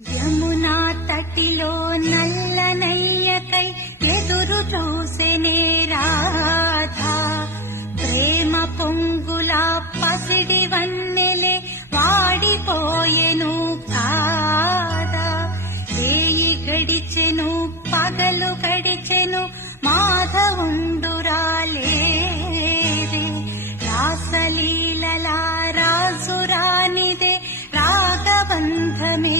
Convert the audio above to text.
యమునా తటిలో నల్లనయ్యకై ఎదురు చూసెనే రాధా, ప్రేమ పొంగుల పసిడి వన్నెలే వాడిపోయెను కాదా. వేయి గడిచెను పగలు గడిచెను మాధవుండురాలేదే, రాసలీలలా రాజురానిదే రాగబంధమే